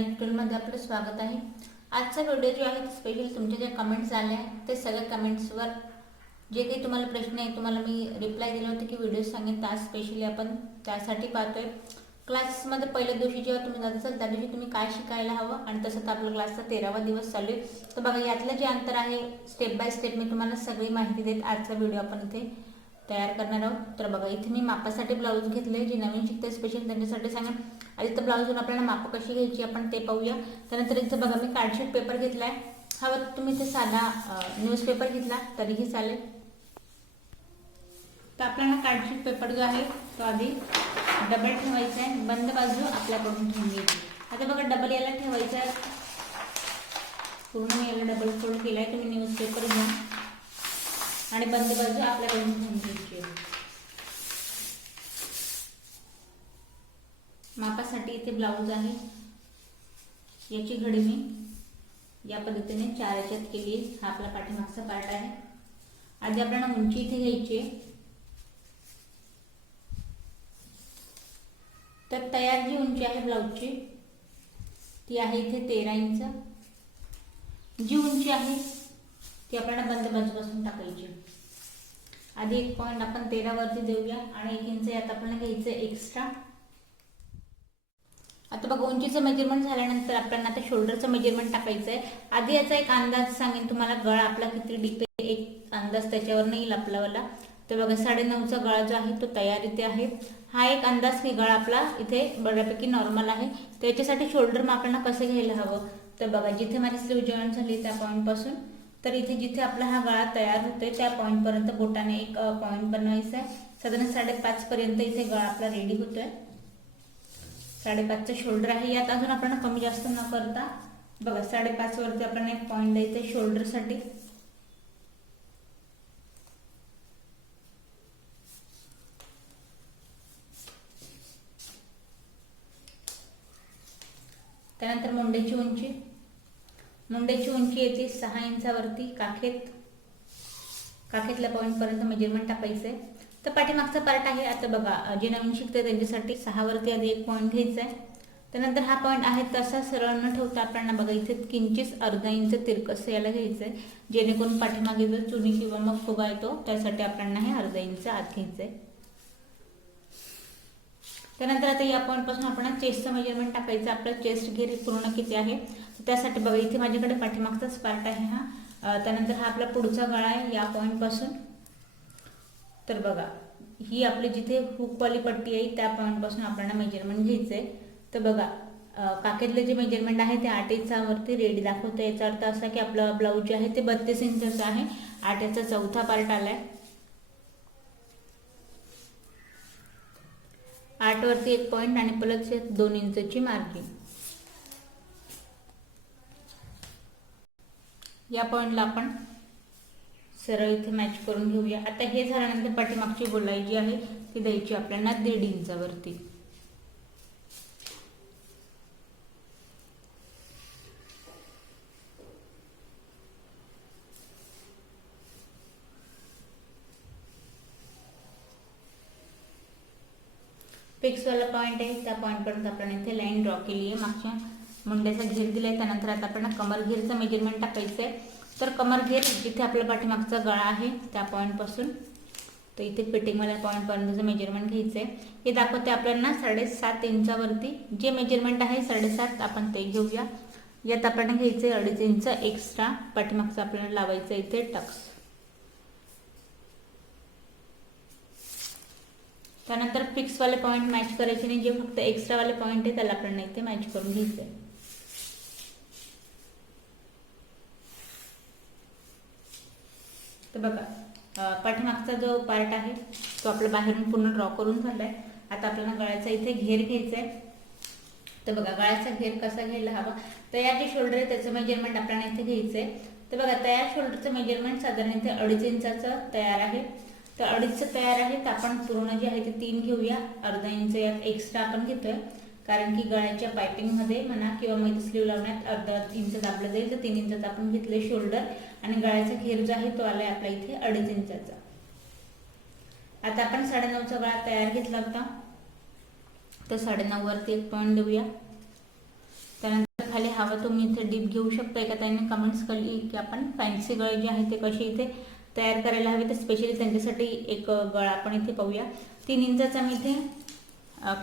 शिवणारी ट्युटोरियलमध्ये आपलं स्वागत आहे। आजचा व्हिडिओ जो आहे स्पेशल तुमच्या ज्या कमेंट्स आल्या ते सगळ्या कमेंट्सवर जे काही तुम्हाला प्रश्न आहे तुम्हाला मी रिप्लाय दिला होता की व्हिडिओ सांगेन, आज स्पेशली आपण त्यासाठी पाहतोय। क्लासमध्ये पहिल्या दिवशी जेव्हा तुम्ही जात असाल त्या दिवशी तुम्ही काय शिकायला हवं आणि तसं तर आपला क्लासचा 13वा दिवस चालू आहे। तर बघा यातलं जे अंतर आहे स्टेप बाय स्टेप मी तुम्हाला सगळी माहिती देत आजचा व्हिडिओ आपण इथे तयार करणार आहोत। तर बघा इथे मी मापासाठी ब्लाऊज घेतले, जे नवीन शिकते स्पेशल त्यांच्यासाठी सांगेन। आधी तर ब्लाऊजवर आपल्याला माप कशी घ्यायची आपण ते पाहूया। त्यानंतर इथं बघा मी कार्डशीट पेपर घेतलाय, हवं तुम्ही ते साधा न्यूजपेपर घेतला तरीही चालेल। तर आपल्याला कार्डशीट पेपर जो आहे तो आधी डबल ठेवायचा आहे, बंद बाजू आपल्याकडून ठेवून घ्यायची। आता बघा डबल याला ठेवायचा आहे, पूर्ण याला डबल फोल्ड केलाय, तुम्ही न्यूजपेपर घ्या आणि बंद बाजू आपल्याकडून ठेवून घ्यायची। मापासाठी इथे ब्लाऊज आहे, याची घडी मी या पद्धतीने 4 याच्यात केली। हा आपला पाठीमागचा पार्ट आहे। आधी आपल्याला उंची इथे घ्यायची आहे, तर तयार जी उंची आहे ब्लाऊजची ती आहे इथे 13 इंच। जी उंची आहे ती आपल्याला बंद बाजूपासून टाकायची। आधी एक पॉइंट आपण 13 वरती देऊया आणि 1 इंच यात आपल्याला घ्यायचं एक्स्ट्रा। आता बघा उंचीचं मेजरमेंट झाल्यानंतर आपल्याला आता शोल्डरचं मेजरमेंट टाकायचं आहे। आधी याचा एक अंदाज सांगेन तुम्हाला, गळा आपला किती डीप आहे एक अंदाज त्याच्यावर येईल आपल्याला। तर बघा 9.5चा गळा जो आहे तो तयार इथे आहे। हा एक अंदाज की गळा आपला इथे बऱ्यापैकी नॉर्मल आहे। त्याच्यासाठी शोल्डर मापांना कसं घ्यायला हवं, तर बघा जिथे माझी स्लीव जॉईंट झाली त्या पॉईंट पासून तर इथे जिथे आपला हा गळा तयार होतोय त्या पॉईंट पर्यंत बोटाने एक पॉईंट बनवायचा आहे। साधारण 5.5 पर्यंत इथे गळा आपला रेडी होतोय। 5.5चा शोल्डर आहे, यात अजून आपण कमी जास्त न करता बघा 5.5 वरती आपण एक पॉइंट द्यायचा शोल्डर साठी। त्यानंतर मुंडेची उंची येते 6 इंचावरती। काखेतल्या पॉइंट पर्यंत मेजरमेंट टाकायचंय। तर पाठीमागचा पार्ट आहे। आता बघा जे नवीन शिकते त्यांच्यासाठी 6 वरती आधी एक पॉइंट घ्यायचा आहे। त्यानंतर हा पॉइंट आहे तसा सरळ न ठेवता आपल्याला बघा इथे किंचित अर्धा इंच तिरकस याला घ्यायचंय, जेणेकरून पाठीमागे जर चुनी किंवा मग फुगा येतो त्यासाठी आपल्याला हे अर्धा इंच आत घ्यायचंय। त्यानंतर आता या पॉइंट पासून आपण चेस्टचं मेजरमेंट टाकायचं। आपलं चेस्ट घेर पूर्ण किती आहे त्यासाठी बघा इथे माझ्याकडे पाठीमागचाच पार्ट आहे हा। त्यानंतर हा आपला पुढचा गळा आहे या पॉइंट पासून। तर बघा ही आपली जिथे हुकवाली पट्टी आहे त्या पॉइंट पासून आपल्याला मेजरमेंट घ्यायचंय। तर बघा काखेतले जे मेजरमेंट आहे ते 8 इंचावरती रेडी दाखवतं। याचा अर्थ असा की आपला ब्लाऊज जे आहे ते 32 इंचाचा आहे। 8 याचा चौथा पार्ट आलाय। 8 वरती एक पॉइंट आणि प्लस 2 इंचची मार्जिन। या पॉइंटला आपण सरळ इथे मॅच करून घेऊया। आता हे झाल्यानंतर पाठीमागची गोलाई जी आहे ती द्यायची आपल्याला 1.5 इंचावरती। फिक्स वाला पॉइंट आहे त्या पॉइंट पर्यंत आपण इथे लाईन ड्रॉ केली आहे। मागच्या मुंड्याचा घेर दिलाय, त्यानंतर आता आपण कमर घेरचं मेजरमेंट टाकायचं आहे। तर कमर घेर जिथे आपल्या पाठीमागचा गळा आहे त्या पॉइंट पासून तर इथे फिटिंगवाल्या पॉइंट पर्यंतचं मेजरमेंट घ्यायचंय। हे दाखवते आपल्याला 7.5 इंचावरती जे मेजरमेंट आहे 7.5 आपण ते घेऊया। यात आपण घ्यायचे 2.5 इंच एक्स्ट्रा पाठीमागचं आपल्याला लावायचं इथे टक्स। त्यानंतर फिक्स वाले पॉइंट मॅच करायचे नाही, जे फक्त एक्स्ट्रा वाले पॉइंट आहे त्याला आपल्याला इथे मॅच करून घ्यायचंय। तर बघा पाठीमागचा जो पार्ट आहे तो आपला बाहेरून पूर्ण ड्रॉ करून झालाय। आता आपल्याला गळ्याचा इथे घेर घ्यायचा आहे। तर बघा गळ्याचा घेर कसा घ्यायला हवा, तयार जे शोल्डर आहे त्याचं मेजरमेंट आपल्याला इथे घ्यायचंय। तर बघा तयार शोल्डरचं मेजरमेंट साधारण इथे 2.5 इंचाचं तयार आहे। तर 2.5चं तयार आहे, तर आपण पूर्ण जे आहे ते 3 घेऊया। अर्धा इंच यात एक्स्ट्रा आपण घेतोय कारण की गळ्याच्या पाइपिंग मध्ये म्हणा किंवा मग स्लीव लावण्यात अर्धा इंच दाबलं जाईल। तर 3 इंचाचं आपण घेतले शोल्डर आणि गळ्याचा घेर जो आहे तो आलाय आपला इथे 2.5 इंचाचा। आता आपण 9.5चा गळा तयार घेतला होता, तर 9.5 वरती एक पॉइंट देऊया। त्यानंतर खाली हवं तुम्ही इथे डीप घेऊ शकता. एका ताईने कमेंट्स केली की आपण फॅन्सी गळे जे आहे ते कसे इथे तयार करायला हवे, तर स्पेशली त्यांच्यासाठी एक गळा आपण इथे पाहूया. 3 इंचाचा मी इथे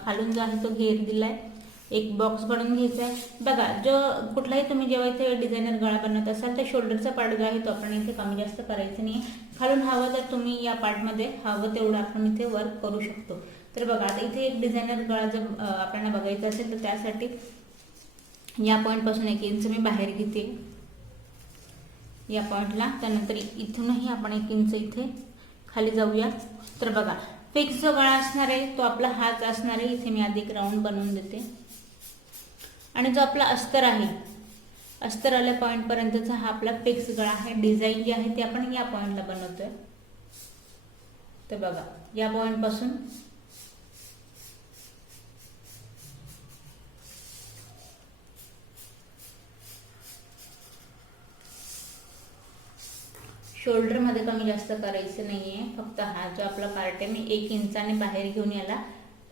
खालून जो आहे तो घेर दिलाय. एक बॉक्स बनवून घ्यायचा आहे. बघा जो कुठलाही तुम्ही जेव्हा इथे डिझायनर गळा बनवत असाल तर शोल्डरचा पार्ट जो आहे तो आपण इथे कमी जास्त करायचं नाही. खालून हवं तर तुम्ही या पार्टमध्ये हवं तेवढं आपण इथे वर्क करू शकतो. तर बघा आता इथे एक डिझायनर गळा जर आपल्याला बघायचा असेल तर त्यासाठी या पॉईंटपासून 1 इंच मी बाहेर घेते या पॉईंटला. त्यानंतर इथूनही आपण 1 इंच इथे खाली जाऊया. तर बघा फिक्स जो गळा असणार आहे तो आपला हाच असणार आहे. इथे मी आधी एक राऊंड बनवून देते. आणि जो आपला अस्तर आहे, अस्तर आल्या पॉईंटपर्यंतचा हा आपला फिक्स गळा आहे. डिझाईन जी आहे ती आपण या पॉईंटला बनवतोय. तर बघा या पॉईंटपासून शोल्डरमध्ये कमी जास्त करायचं नाहीये. फक्त हा जो आपला पार्ट आहे मी 1 इंचाने बाहेर घेऊन याला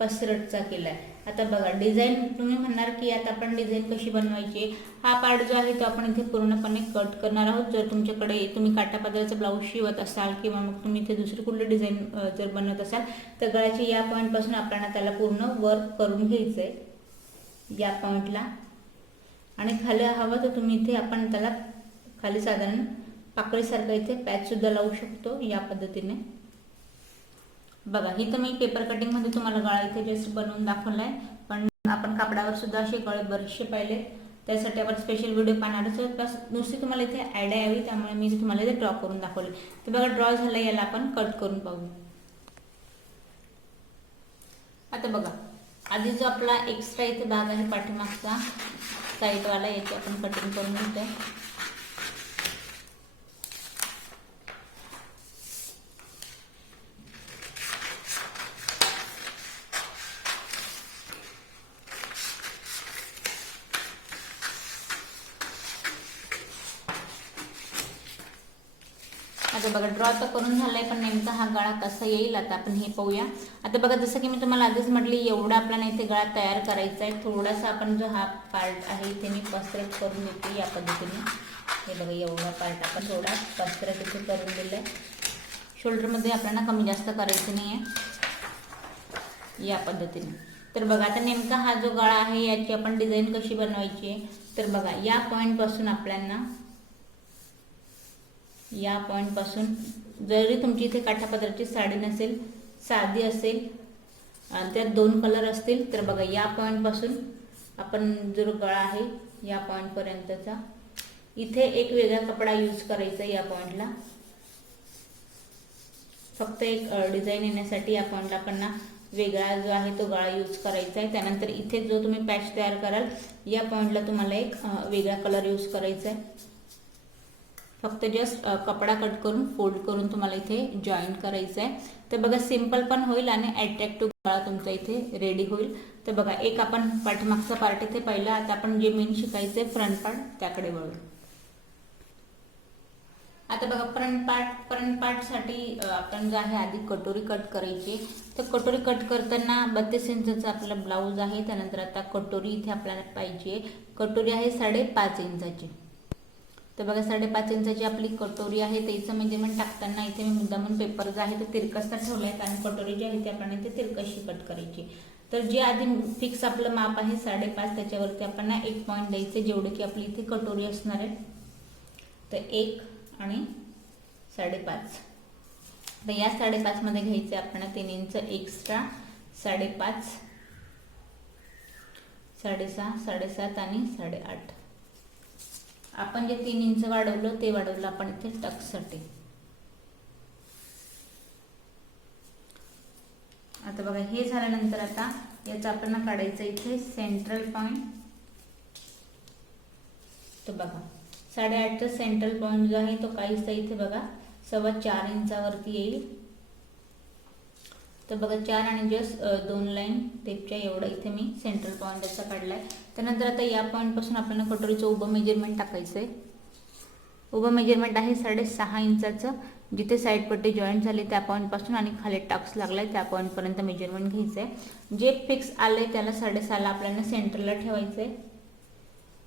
पसरटचा केलाय. आता बघा डिझाईन तुम्ही म्हणणार की आता आपण डिझाईन कशी बनवायची. हा पार्ट जो आहे तो आपण इथे पूर्णपणे कट करणार आहोत. जर तुमच्याकडे तुम्ही काठापदराचं ब्लाऊज शिवत असाल किंवा मग तुम्ही इथे दुसरी कुठली डिझाईन जर बनवत असाल तर गळ्याच्या या पॉईंटपासून आपल्याला त्याला पूर्ण वर्क करून घ्यायचं आहे या पॉईंटला. आणि खाली हवं तर तुम्ही इथे आपण त्याला खाली साधारण पाकळीसारखं इथे पॅच सुद्धा लावू शकतो या पद्धतीने. बघा ही तर मी पेपर कटिंग मध्ये तुम्हाला गळा इथे जस्ट बनवून दाखवलाय, पण आपण कापडावर सुद्धा असे गळे बरेचसे पाहिले. त्यासाठी आपण स्पेशल व्हिडिओ पाहणारच आहोत. प्लस नुसती तुम्हाला इथे आयडिया यावी त्यामुळे मी तुम्हाला इथे ड्रॉ करून दाखवले. तर बघा ड्रॉ झालं, याला आपण कट करून पाहू. आता बघा आधी जो आपला एक्स्ट्रा इथे भाग आहे पाठीमागचा साईडवाला याची आपण कटिंग करून घेतोय. आता बघा ड्रॉ तर करून झालाय, पण नेमका हा गळा कसा येईल आता आपण हे पाहूया. आता बघा जसं की मी तुम्हाला आधीच म्हटली एवढा आपल्याला इथे गळा तयार करायचा आहे. थोडासा आपण जो हा पार्ट आहे इथे मी पसरट करून देते या पद्धतीने. हे बघा एवढा पार्ट आपण थोडा पसरट इथे करून दिलाय. शोल्डरमध्ये आपल्याला कमी जास्त करायचं नाही आहे या पद्धतीने. तर बघा आता नेमका हा जो गळा आहे याची आपण डिझाईन कशी बनवायची आहे. तर बघा या पॉईंटपासून आपल्याला या पॉईंटपासून जरी तुमची इथे काठापदराची साडी नसेल, साधी असेल, त्यात 2 कलर असतील, तर बघा या पॉईंटपासून आपण जो गळा आहे या पॉईंटपर्यंतचा इथे एक वेगळा कपडा यूज करायचा या पॉईंटला. फक्त एक डिझाईन येण्यासाठी या पॉईंटला आपण वेगळा जो आहे तो गळा यूज करायचा आहे. त्यानंतर इथे जो तुम्ही पॅच तयार कराल या पॉईंटला तुम्हाला एक वेगळा कलर यूज करायचा आहे. फक्त जस्ट कपडा कट करून फोल्ड करून तुम्हाला इथे जॉईन करायचं आहे. तर बघा सिंपल पण होईल आणि अट्रॅक्टिव्ह गळा तुमचा इथे रेडी होईल. तर बघा एक आपण पाठीमागचा पार्ट इथे पाहिला. आता आपण जे मेन शिकायचं आहे फ्रंट पार्ट त्याकडे वळू. आता बघा फ्रंट पार्टसाठी आपण जो आहे आधी कटोरी कट करायची. तर कटोरी कट करताना 32 इंचाचा आपला ब्लाऊज आहे. त्यानंतर आता कटोरी इथे आपल्याला पाहिजे. कटोरी आहे 5.5 इंचाची. तर बघा 5.5 इंचाची आपली कटोरी आहे. त्याचं मेजरमेंट टाकताना इथे मी मुद्दामून पेपर जो आहे तो तिरकसता ठेवला आहे, कारण कटोरी जी आहे ती आपण इथे तिरकशी कट करायची. तर जे आधी फिक्स आपलं माप आहे 5.5 त्याच्यावरती आपण 1 पॉईंट द्यायचे, जेवढे की आपली इथे कटोरी असणार आहे. तर 1 आणि 5.5. तर या 5.5 मध्ये घ्यायचे आपण 3 इंच एक्स्ट्रा. 5.5, 6.5, 7.5 आणि 8.5. आपण जे 3 इंच वाढवलं ते वाढवलं आपण इथे टक्ससाठी. आता बघा हे झाल्यानंतर आता याचा आपण काढायचं इथे सेंट्रल पॉइंट. तर बघा 8.5चा सेंट्रल पॉइंट जो आहे तो काहीसा इथे बघा 4.25 इंचावरती येईल. तर बघा 4 आणि जस्ट 2 लाईन टेपच्या एवढा इथे मी सेंट्रल पॉइंट त्याचा काढलाय. त्यानंतर आता या पॉईंटपासून आपल्याला कटोरीचं उभं मेजरमेंट टाकायचं आहे. उभं मेजरमेंट आहे 6.5 इंचाचं. जिथे साईड पट्टी जॉईंट झाली त्या पॉईंटपासून आणि खाली टक्स लागलाय त्या पॉईंटपर्यंत मेजरमेंट घ्यायचं आहे. जे फिक्स आलंय त्याला 6.5ला आपल्याला सेंटरला ठेवायचं आहे.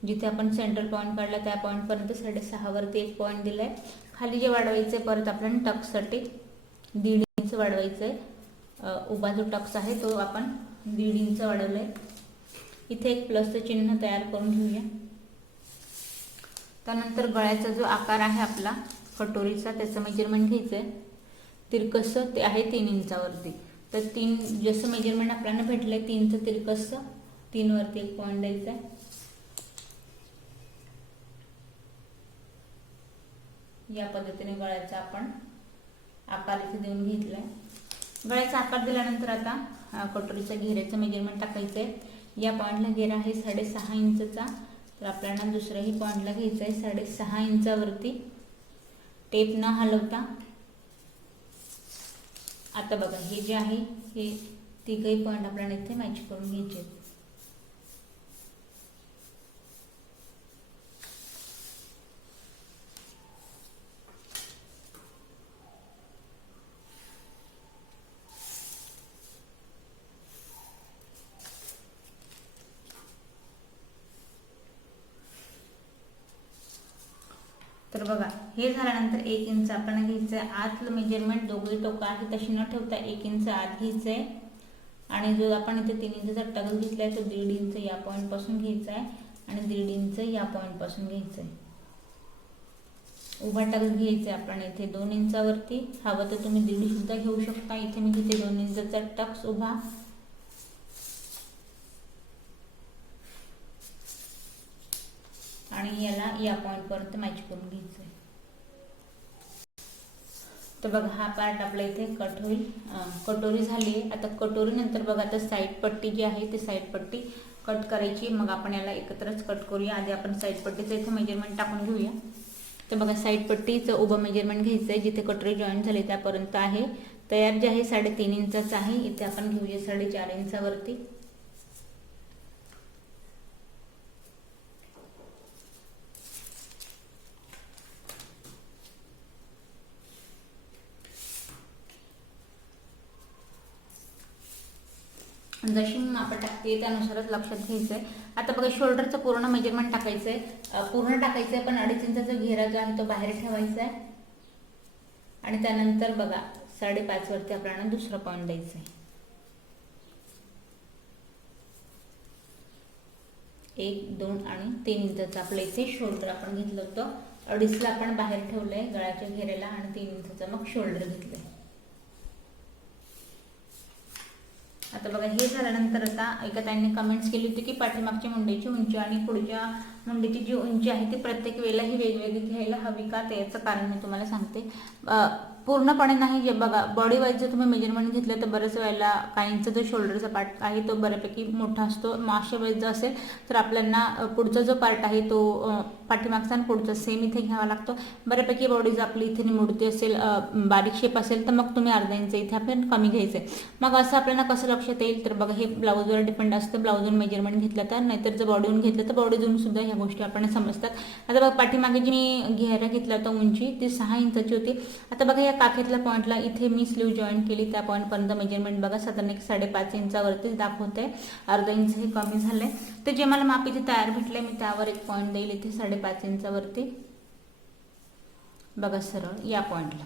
जिथे आपण सेंटर पॉईंट काढला त्या पॉईंटपर्यंत 6.5 वरती एक पॉईंट दिला आहे. खाली जे वाढवायचं आहे परत आपल्याला टक्ससाठी 1.5 इंच वाढवायचं आहे. उभा जो टक्स आहे तो आपण 1.5 इंच वाढवला आहे. इथे एक प्लसचं चिन्ह तयार करून घेऊया. त्यानंतर गळ्याचा जो आकार आहे आपला कटोरीचा त्याचं मेजरमेंट घ्यायचं आहे. तिरकसं ते आहे 3 इंचावरती. तर 3 जसं मेजरमेंट आपल्याला भेटलं आहे 3चं तिरकसं 3 वरती एक पॉईंट द्यायचा आहे. या पद्धतीने गळ्याचा आपण आकार इथे देऊन घेतला आहे. गळ्याचा आकार दिल्यानंतर आता कटोरीच्या घेऱ्याचं मेजरमेंट टाकायचं आहे. या पॉईंटला घेरा आहे 6.5 इंचचा. तर आपल्याला दुसऱ्याही पॉईंटला घ्यायचं आहे 6.5 इंचावरती टेप न हलवता. आता बघा हे जे आहे हे तिघही पॉईंट आपल्याला इथे मॅच करून घ्यायचे. तर बघा हे झाल्यानंतर 1 इंच आपण घ्यायचं आहे. आतलं मेजरमेंट दोघे टोकं आहे तशी न ठेवता 1 इंच आत घ्यायचं आहे. आणि जो आपण इथे 3 इंचचा टगल घेतला आहे तो 1.5 इंच या पॉईंट पासून घ्यायचा आहे आणि 1.5 इंच या पॉईंट पासून घ्यायचं आहे. उभा टगल घ्यायचा आहे आपण इथे 2 इंचावरती. हवं तर तुम्ही 1.5 सुद्धा घेऊ शकता. इथे मी घेते 2 इंचचा टक्स उभा. आणि याला या पॉईंट पर्यंत मॅच करून घ्यायचं आहे. तर बघा हा पार्ट आपला इथे कट होईल. कटोरी झाली आहे. आता कटोरी नंतर बघा आता साईड पट्टी जी आहे ती साईड पट्टी कट करायची. मग आपण याला एकत्रच कट करूया. आधी आपण साईड पट्टीचं इथे मेजरमेंट टाकून घेऊया. तर बघा साईड पट्टीचं उभं मेजरमेंट घ्यायचं आहे. जिथे कटोरी जॉईंट झाली त्यापर्यंत आहे. तयार जे आहे 3.5 इंचाचं आहे. इथे आपण घेऊया 4.5 इंचावरती. जशी मी मापं टाकते त्यानुसारच लक्षात घ्यायचं आहे. आता बघा शोल्डरचं पूर्ण मेजरमेंट टाकायचं आहे. पूर्ण टाकायचं आहे पण 2.5 इंचाचा घेरा जो आहे तो बाहेर ठेवायचा आहे. आणि त्यानंतर बघा 5.5 वरती आपल्याला दुसरा पॉईंट द्यायचा आहे. 1, 2 आणि 3 इंचाचा आपलं इथे शोल्डर आपण घेतलं होतं. 2.5ला आपण बाहेर ठेवलंय गळ्याच्या घेऱ्याला आणि 3 इंचाचा मग शोल्डर घेतलंय. आता बघा हे झाल्यानंतर आता एका ताईंनी कमेंट्स केली होती की पाठीमागची मुंडीची उंची आणि पुढच्या मुंडीची जी उंची आहे ती प्रत्येक वेळेला ही वेगवेगळी घ्यायला हवी का. त्याचं कारण मी तुम्हाला सांगते. पूर्णपणे नाही. जे बघा बॉडी वाईज जर तुम्ही मेजरमेंट घेतलं तर बऱ्याच वेळेला काहींचा जो शोल्डरचा पार्ट आहे तो बऱ्यापैकी मोठा असतो. मागच्या वेळेस जर असेल तर आपल्याला पुढचा जो पार्ट आहे तो पाठीमागचा आणि पुढचा सेम इथे घ्यावा लागतो. बऱ्यापैकी बॉडी जर आपली इथे मूर्ती असेल बारीक शेप असेल तर मग तुम्ही 1/2 इंच इथे आपण कमी घ्यायचं आहे. मग असं आपल्याला कसं लक्षात येईल तर बघा हे ब्लाऊजवर डिपेंड असतं. ब्लाऊजवर मेजरमेंट घेतलं तर, नाहीतर जर बॉडीवरून घेतलं तर बॉडीवरून सुद्धा ह्या गोष्टी आपल्याला समजतात. आता बघा पाठीमागे जी मी घेरा घेतला होता उंची ती 6 इंचाची होती. आता बघा या काखेतल्या पॉईंटला इथे मी स्लीव जॉईन केली त्या पॉईंटपर्यंत मेजरमेंट बघा साधारण 5.5 इंचावरतीच दाखवते. 1/2 इंच हे कमी झालंय. तर जे मला माप इथे तयार भेटले मी त्यावर एक पॉईंट देईल इथे 5.5 इंचावरती. बघा सरळ या पॉईंटला.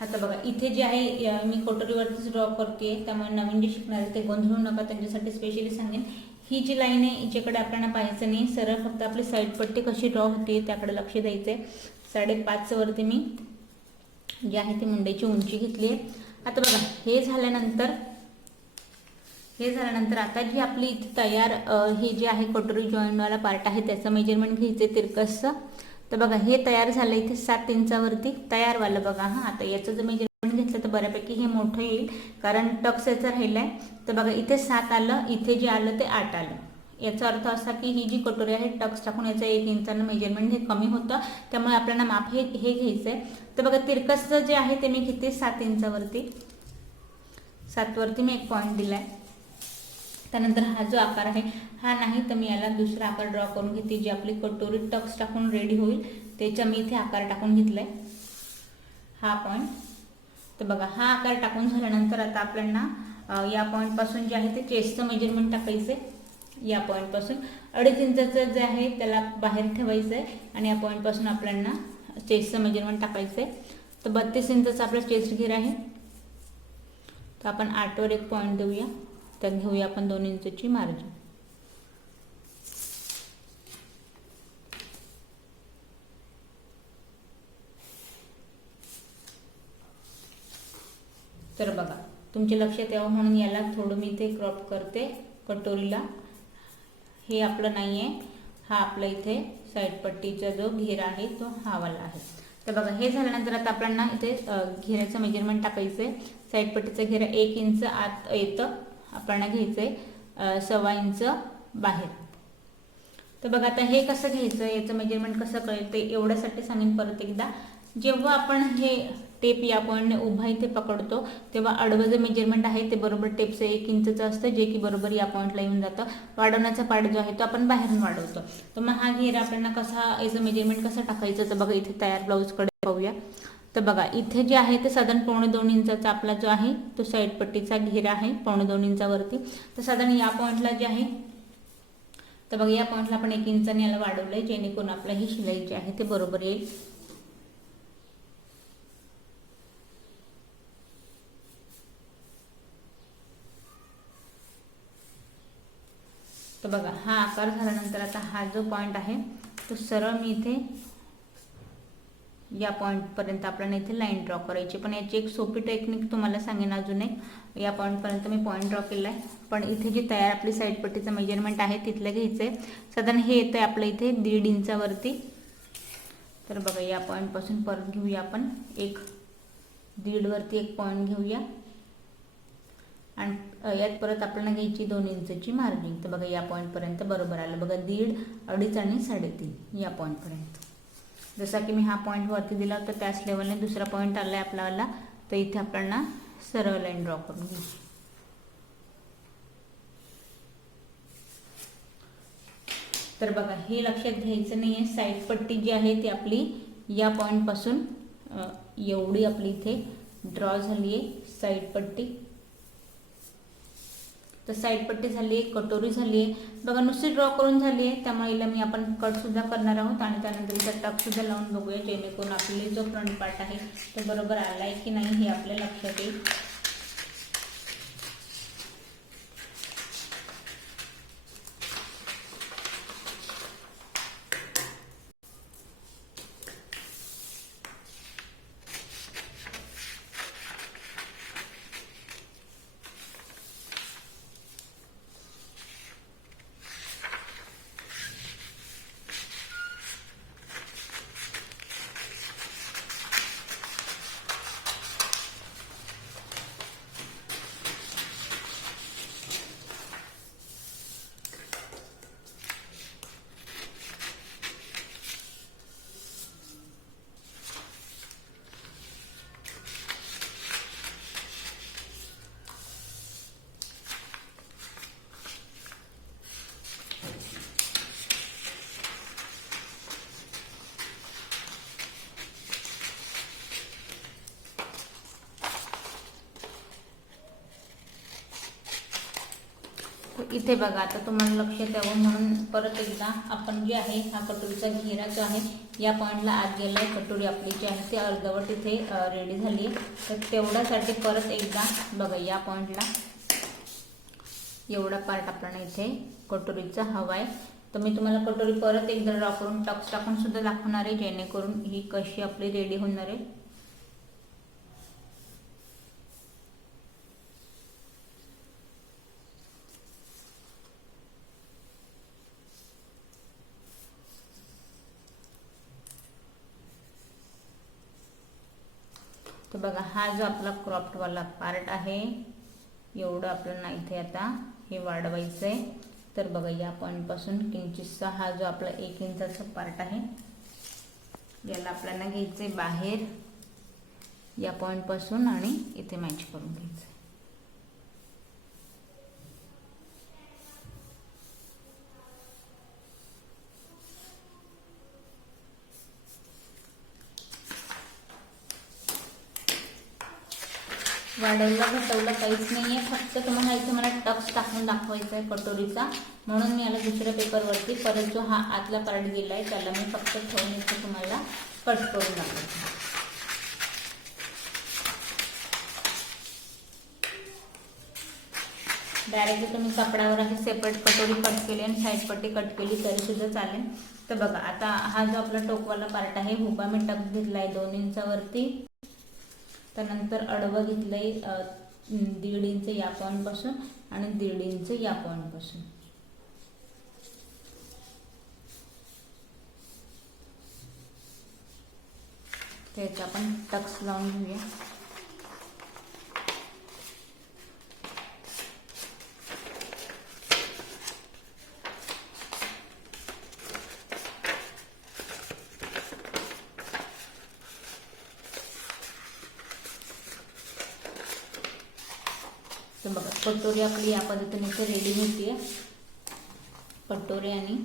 आता बघा इथे जे आहे मी कटोरीवरतीच ड्रॉ करते त्यामुळे नवीन जे शिकणारे ते गोंधळू नका. त्यांच्यासाठी स्पेशली सांगेन ही जी लाईन आहे हिच्याकडे आपल्याला पाहायचं नाही. सरळ फक्त आपली साईड पट्टी कशी ड्रॉ होते त्याकडे लक्ष द्यायचं आहे. 5.5 वरती मी जी आहे ती मुंड्याची उंची घेतली आहे. आता बघा हे झाल्यानंतर आता जी आपली इथे तयार हे जे आहे कटोरी जॉईंटवाला पार्ट आहे त्याचं मेजरमेंट घ्यायचं तिरकसं. तर बघा हे तयार झालं इथे 7 इंचावरती तयारवालं बघा. आता याचं जर मेजरमेंट घेतलं तर बऱ्यापैकी हे मोठं येईल कारण टक्स याचा राहिला आहे. तर बघा इथे 7 आलं, इथे जे आलं ते 8 आलं. याचा अर्थ असा की ही जी कटोरी आहे टक्स टाकून याचं 1 इंचानं मेजरमेंट हे कमी होतं. त्यामुळे आपल्याला माप हे घ्यायचं आहे. तर बघा तिरकसचं जे आहे ते मी घेते 7 इंचावरती. 7 वरती मी एक पॉईंट दिला आहे. त्यानंतर हा जो आकार आहे हा नाही तर मी याला दुसरा आकार ड्रॉ करून घेते. जी आपली कटोरी टक्स टाकून रेडी होईल त्याचा मी इथे आकार टाकून घेतलाय हा पॉईंट. तर बघा हा आकार टाकून झाल्यानंतर आता आपल्याला या पॉईंट पासून जे आहे ते चेस्टचं मेजरमेंट टाकायचं आहे. या पॉईंटपासून 2.5 इंचाचं जे आहे त्याला बाहेर ठेवायचं आहे आणि या पॉईंटपासून आपल्याला चेस्टचं मेजरमेंट टाकायचं आहे. तर 32 इंचाचा आपला चेस्ट घेर आहे. तर आपण 8 वर एक पॉईंट देऊया. तर घेऊया आपण 2 इंचची मार्जिन. तर बघा तुमच्या लक्षात यावं म्हणून याला थोडं मी इथे क्रॉप करते कटोरीला. हे आपलं नाही आहे, हा आपला इथे साईड पट्टीचा जो घेर आहे तो हा वाला आहे. तर बघा हे झाल्यानंतर आता आपल्याला इथे घेऱ्याचं मेजरमेंट टाकायचं आहे. साईड पट्टीचा घेरा 1 इंच आत येतं आपल्याला घ्यायचं आहे, 1.25 इंच बाहेर. तर बघा आता हे कसं घ्यायचं, याचं मेजरमेंट कसं कळेल ते एवढ्यासाठी सांगेन परत एकदा. जेव्हा आपण हे टेप या पॉईंटने उभा इथे पकडतो तेव्हा आडवं जे मेजरमेंट आहे ते बरोबर टेपचं 1 इंचचं असतं, जे की बरोबर या पॉईंटला येऊन जातं. वाढवण्याचा पार्ट जो आहे तो आपण बाहेरून वाढवतो. तर मग हा घेरा आपल्याला कसा, याचं मेजरमेंट कसं टाकायचं, तर बघा इथे तयार ब्लाऊजकडे पाहूया. तर बघा इथे जे आहे ते साधारण 1.25 इंचाचा आपला जो आहे तो साईड पट्टीचा घेरा आहे 1.25 इंचावरती. तर साधारण या पॉईंटला जे आहे, तर बघा या पॉईंटला आपण 1 इंचाने याला वाढवलंय, जेणेकरून आपला ही शिलाई जी आहे ते बरोबर येईल. तर बघा हा आकार झाल्यानंतर आता हा जो पॉईंट आहे तो सरळ मी इथे या पॉईंटपर्यंत आपल्याला इथे लाईन ड्रॉ करायची. पण याची एक सोपी टेक्निक तुम्हाला सांगेन अजून एक. या पॉईंटपर्यंत मी पॉईंट ड्रॉ केला आहे, पण इथे जी तयार आपली साईड पट्टीचं मेजरमेंट आहे तिथलं घ्यायचं आहे. साधारण हे येतं आहे आपलं इथे 1.5 इंचावरती. तर बघा या पॉईंटपासून परत घेऊया आपण 1.5 वरती एक पॉईंट घेऊया आणि यात परत आपल्याला घ्यायची 2 इंचची मार्जिन. तर बघा या पॉईंटपर्यंत बरोबर आलं बघा, 1.5, 2.5 आणि 3.5 या पॉईंटपर्यंत. जसा की मी हा पॉईंट वरती दिला होता त्याच लेवलने दुसरा पॉईंट आला आहे आपल्याला. तर इथे आपल्याला सरळ लाईन ड्रॉ करून घ्यायची. तर बघा हे लक्षात घ्यायचं नाही आहे, साईड पट्टी जी आहे ती आपली या पॉईंटपासून एवढी आपली इथे ड्रॉ झाली आहे साईड पट्टी. तर साईड पट्टी झाली आहे, कटोरी झाली आहे बघा, नुसती ड्रॉ करून झाली आहे. त्यामुळे हिला मी आपण कट सुद्धा करणार आहोत आणि त्यानंतर इथं टक सुद्धा लावून बघूया, जेणेकरून आपले जो फ्रंट पार्ट आहे तो बरोबर आला आहे की नाही हे आपल्या लक्षात येईल. इथे बघा आता तुम्हाला लक्षात यावं म्हणून परत एकदा आपण जे आहे हा कटोरीचा घेरा जो आहे या पॉईंटला आत गेलाय. कटोरी आपली जी आहे ती अर्धवट इथे रेडी झाली आहे. तर तेवढ्यासाठी परत एकदा बघा या पॉईंटला एवढा पार्ट आपल्याला इथे कटोरीचा हवा आहे. तर मी तुम्हाला कटोरी परत एकदा ड्रॉ करून टक्स टाकून सुद्धा दाखवणार आहे, जेणेकरून ही कशी आपली रेडी होणार आहे. तर बघा हा जो आपला क्रॉप्डवाला पार्ट आहे एवढं आपल्याला इथे आता हे वाढवायचं आहे. तर बघा या पॉईंटपासून किंचितसा हा जो आपला 1 इंचाचा पार्ट आहे याला आपल्याला घ्यायचे बाहेर या पॉईंटपासून आणि इथे मॅच करून घ्यायचं. वाढवलं घटवलं काहीच नाही आहे, फक्त तुम्हाला इथे मला टक्स टाकून दाखवायचा आहे कटोरीचा, म्हणून मी याला दुसऱ्या पेपरवरती परत जो हा आतला पार्ट गेला आहे त्याला मी फक्त ठेवून इथे तुम्हाला कट करून दाखवते. डायरेक्टली तुम्ही कपड्यावर अशी सेपरेट कटोरी कट केली आणि साईड पट्टी कट केली तरी सुद्धा चालेल. तर बघा आता हा जो आपला टोकवाला पार्ट आहे उभा मी टक्स घेतला आहे 2 इंचावरती, त्यानंतर आडवं घेतलं आहे 1.5 इंच या पॉईंटपासून आणि 1.5 इंच या पॉईंटपासून. त्याचा आपण टक्स लावून घेऊया. तर बघा कटोरी आपली या पद्धतीने इथे रेडी होतीये, कटोरी आणि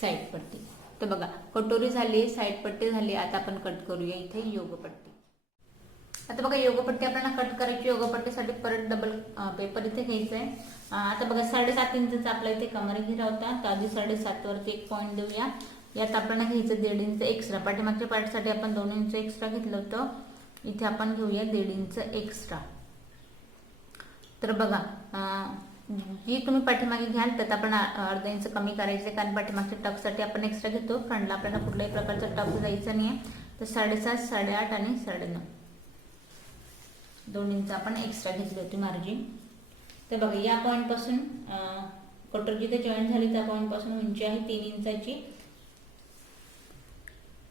साईड पट्टी. तर बघा कटोरी झाली, साईड पट्टी झाली. आता आपण कट करूया इथे योगपट्टी. आता बघा योगपट्टी आपल्याला कट करायची. योगपट्टीसाठी परत डबल पेपर इथे घ्यायचा आहे. आता बघा 7.5 इंचचा आपला इथे कमर घेरा होता, तर आधी 7.5 वरती एक पॉईंट देऊया. यात आपल्याला घ्यायचं 1.5 इंच एक्स्ट्रा. पाठीमागच्या पार्टसाठी आपण 2 इंच एक्स्ट्रा घेतलं होतं, इथे आपण घेऊया 1.5 इंच एक्स्ट्रा. तर बघा जी तुम्ही पाठीमागे घ्याल त्यात आपण अर्धा इंच कमी करायचे, कारण पाठीमागच्या टक्ससाठी आपण एक्स्ट्रा घेतो. फ्रंटला आपल्याला कुठल्याही प्रकारचा टक्स द्यायचा नाही आहे. तर 7.5, 8.5 आणि 9.5 2 इंच आपण एक्स्ट्रा घेतली होती मार्जिन. तर बघा या पॉईंट पासून कटर जिथे जॉईन झाली त्या पॉईंट पासून उंची आहे 3 इंचाची.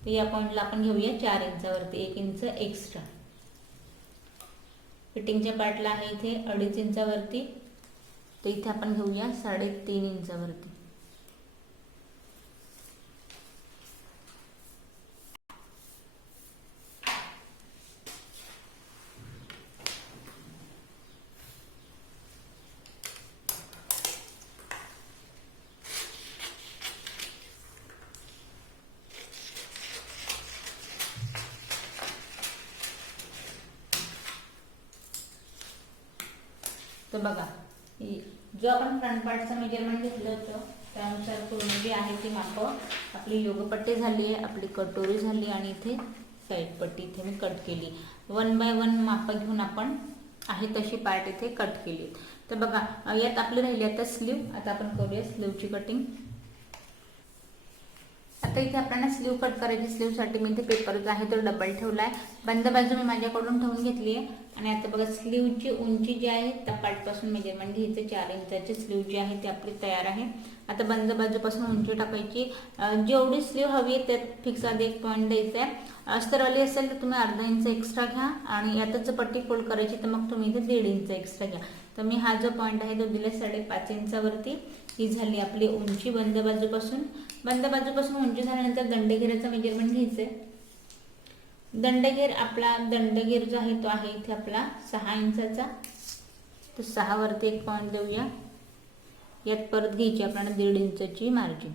तर या पॉईंटला आपण घेऊया 4 इंचावरती 1 इंच एक्स्ट्रा. फिटिंगच्या पार्टला आहे इथे 2.5 इंचावरती, तर इथे आपण घेऊया 3.5 इंचावरती. तर बघा जो आपण फ्रंट पार्टचं मेजरमेंट घेतलं होतं त्यानुसार पूर्ण जी आहे ती मापं आपली योगपट्टी झाली आहे, आपली कटोरी झाली आणि इथे साईड पट्टी इथे मी कट केली. 1 बाय 1 मापं घेऊन आपण आहे तशी पार्ट इथे कट केली. तर बघा यात आपली राहिली आता स्लीव. आता आपण करूया स्लीवची कटिंग. आता इथे आपल्याला स्लीव कट करायची. स्लीवसाठी मी इथे पेपर जो आहे तो डबल ठेवला आहे. बंद बाजू मी माझ्याकडून ठेवून घेतली आहे. आणि आता बघा स्लीवची उंची जी आहे त्या पार्टपासून मेजरमेंट घ्यायचं. 4 इंचाची स्लीव जी आहे ती आपली तयार आहे. आता बंद बाजूपासून उंची टाकायची. जेवढी स्लीव हवी आहे त्यात फिक्स आधी एक पॉईंट द्यायचा आहे. अस्तरवाली असेल तर तुम्ही अर्धा इंच एक्स्ट्रा घ्या, आणि यातच जर पट्टी फोल्ड करायची तर मग तुम्ही इथे 1.5 इंच एक्स्ट्रा घ्या. तर मी हा जो पॉईंट आहे तो दिला 5.5 इंचावरती. ही झाली आपली उंची बंद बाजूपासून. बंद बाजूपासून उंची झाल्यानंतर दंडघेराचं मेजरमेंट घ्यायचंय. दंडघेर आपला दंडघेर जो आहे तो आहे इथे आपला 6 इंचाचा. तर 6 वरती एक पॉईंट देऊया. यात परत घ्यायची आपल्याला 1.5 इंचाची मार्जिन.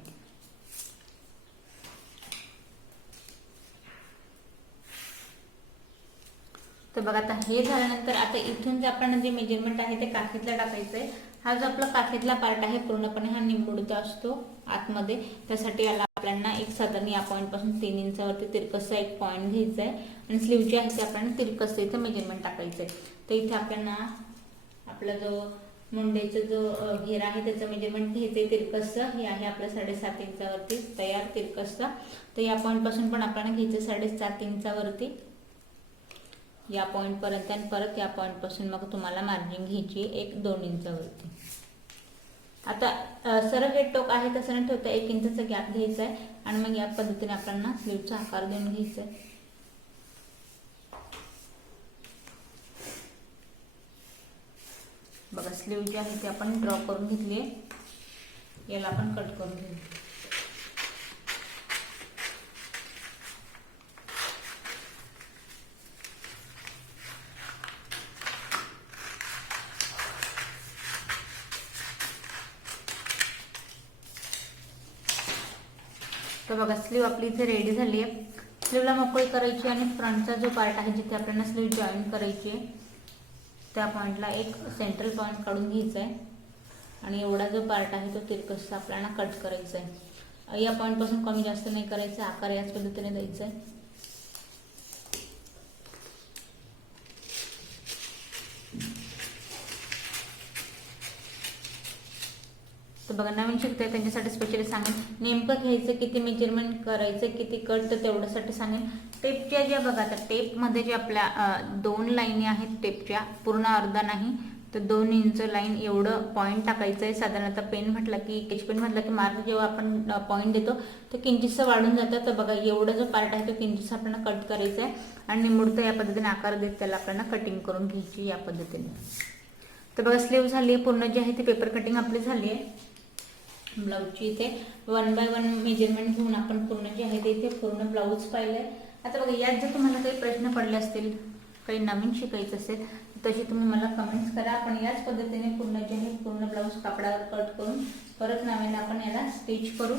तर बघा आता हे झाल्यानंतर आता इथून जे आपण जे मेजरमेंट आहे ते काखेतला टाकायचं आहे. हा जो आपला काखेतला पार्ट आहे पूर्णपणे हा निंबुडता असतो आतमध्ये. त्यासाठी याला आपल्याला एक साधारण या पॉईंट पासून 3 इंचावरती तिरकसा एक पॉईंट घ्यायचा आहे, आणि स्लीवची आहे ते आपल्याला तिरकस इथं मेजरमेंट टाकायचं आहे. तर इथे आपल्याला आपला जो मुंडेचा जो घेरा आहे त्याचं मेजरमेंट घ्यायचं आहे तिरकसं. हे आहे आपलं 7.5 इंचावरती तयार तिरकसं. तर या पॉईंट पासून पण आपल्याला घ्यायचं 7.5 इंचावरती या पॉईंट पर्यंत, आणि परत या पॉईंट पासून मग तुम्हाला मार्जिन घ्यायची 1-2 इंचावरती. आता सरळ हे टोक आहे तसं नाही ठेवता 1 इंचाचा गॅप घ्यायचा आहे, आणि मग या पद्धतीने आपल्याला स्लीवचा आकार देऊन घ्यायचा आहे. बघा स्लीव जी आहे ती आपण ड्रॉ करून घेतली आहे. याला आपण कट करून घेऊ. तर बघा स्लीव आपली इथे रेडी झाली आहे. स्लीवला मोकळी करायची आणि फ्रंटचा जो पार्ट आहे जिथे आपल्याला स्लीव जॉईन करायची आहे त्या पॉईंटला एक सेंट्रल पॉईंट काढून घ्यायचा आहे आणि एवढा जो पार्ट आहे तो तिरकसचा आपल्याला कट करायचा आहे. या पॉईंटपासून कमी जास्त नाही करायचं, आकार याच पद्धतीने द्यायचा आहे. तर बघा, नवीन शिकताय त्यांच्यासाठी स्पेशली सांगेन नेमकं घ्यायचं, किती मेजरमेंट करायचं, किती कट, तर तेवढ्यासाठी सांगेन. टेपच्या ज्या बघा, आता टेपमध्ये जे आपल्या 2 लाईनी आहेत टेपच्या, पूर्ण अर्धा नाही तर 2 इंच लाईन एवढं पॉईंट टाकायचं आहे. साधारणतः पेन म्हटलं की स्केच पेन म्हटलं की मार्क जेव्हा आपण पॉईंट देतो तर किंचितसं वाढून जातं. तर बघा, एवढा जो पार्ट आहे तो किंचितसं आपल्याला कट करायचा आहे आणि निमुळतं या पद्धतीने आकार देत त्याला आपल्याला कटिंग करून घ्यायची या पद्धतीने. तर बघा, स्लीव झाली आहे पूर्ण, जी आहे ती पेपर कटिंग आपली झाली आहे. ब्लाऊजची इथे 1 बाय 1 मेजरमेंट घेऊन आपण पूर्ण जे आहे ते इथे पूर्ण ब्लाऊज पाहिलंय. आता बघा, यात जर तुम्हाला काही प्रश्न पडले असतील, काही नवीन शिकायचं असेल तशी तुम्ही मला कमेंट्स करा. आपण याच पद्धतीने पूर्ण जे आहे पूर्ण ब्लाऊज कापडावर कट करून परत नव्याने आपण याला स्टिच करू.